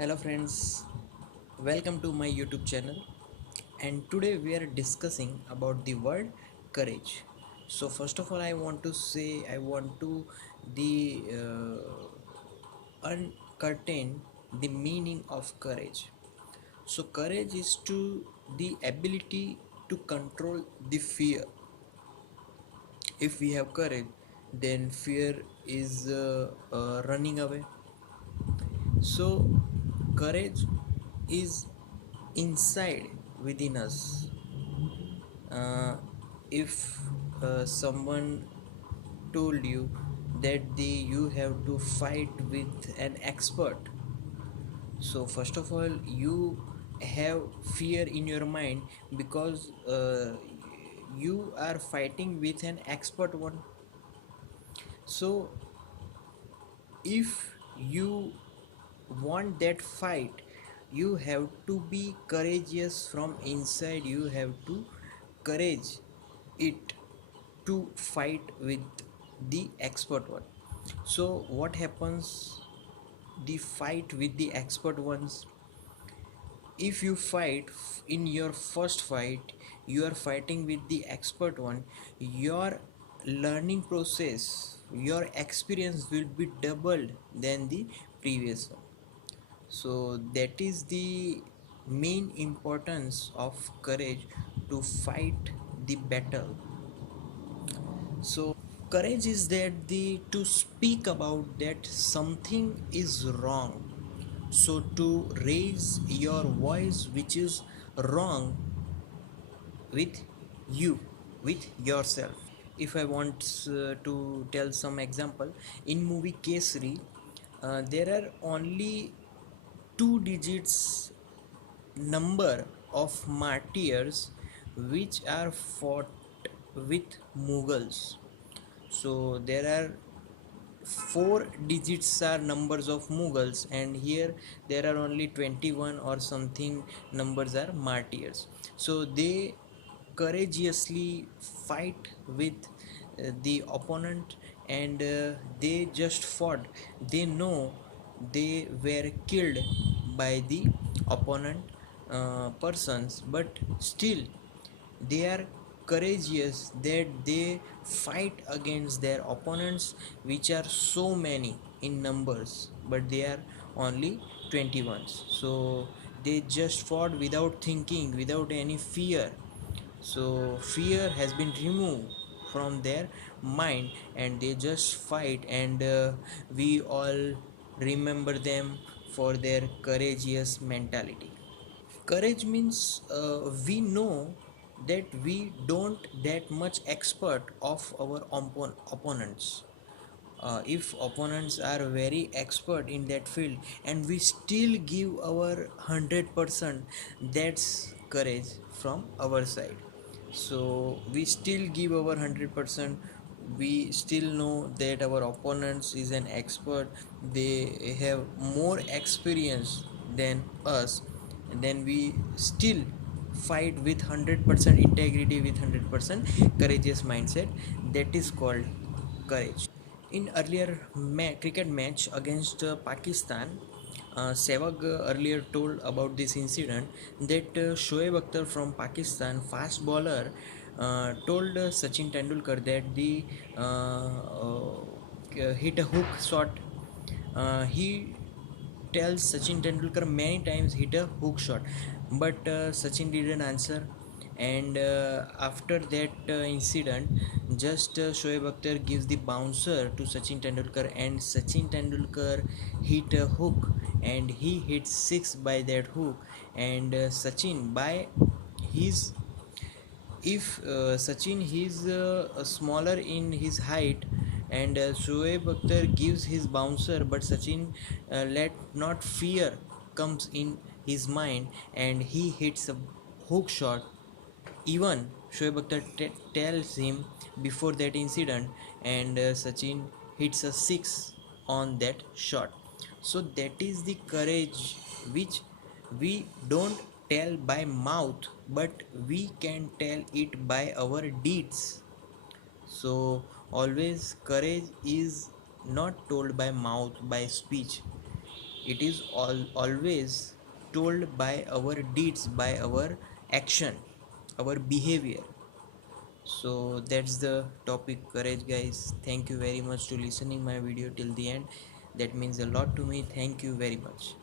Hello friends, welcome to my YouTube channel, and today we are discussing about the word courage. So first of all I want to say I want to the uncurtain the meaning of courage. So courage is to the ability to control the fear. If we have courage, then fear is running away. So courage is inside within us. If someone told you that you have to fight with an expert, so first of all you have fear in your mind because you are fighting with an expert one. So if you want that fight, you have to be courageous from inside. You have to courage it to fight with the expert one. So what happens, the fight with the expert ones, if you fight in your first fight, you are fighting with the expert one, your learning process, your experience will be doubled than the previous one. So that is the main importance of courage to fight the battle. So courage is that the to speak about that something is wrong. So to raise your voice which is wrong with you, with yourself. If I want to tell some example, in movie Kesari, there are only two digits number of martyrs which are fought with Mughals. So there are four digits are numbers of Mughals, and here there are only 21 or something numbers are martyrs. So they courageously fight with the opponent, and they just fought. They know they were killed by the opponent persons, but still they are courageous that they fight against their opponents which are so many in numbers, but they are only 21. So they just fought without thinking, without any fear. So fear has been removed from their mind, and they just fight, and we all remember them for their courageous mentality. Courage means we know that we don't that much expert of our opponents. If opponents are very expert in that field and we still give our 100%, that's courage from our side. So we still give our 100%. We still know that our opponents is an expert, they have more experience than us, and then we still fight with 100% integrity, with 100% courageous mindset. That is called courage. In earlier cricket match against Pakistan, Sehwag earlier told about this incident that Shoaib Akhtar from Pakistan, fast bowler, told Sachin Tendulkar that the hit a hook shot. He tells Sachin Tendulkar many times hit a hook shot, but Sachin didn't answer. And after that incident, just Shoaib Akhtar gives the bouncer to Sachin Tendulkar, and Sachin Tendulkar hit a hook, and he hit six by that hook. And Sachin, by his, if Sachin is smaller in his height, and Shoaib Akhtar gives his bouncer, but Sachin let not fear comes in his mind, and he hits a hook shot. Even Shoaib Akhtar tells him before that incident, and Sachin hits a six on that shot. So that is the courage which we don't tell by mouth, but we can tell it by our deeds. So always courage is not told by mouth, by speech. it is always told by our deeds, by our action, our behavior. So that's the topic, courage, guys. Thank you very much to listening my video till the end. That means a lot to me. Thank you very much.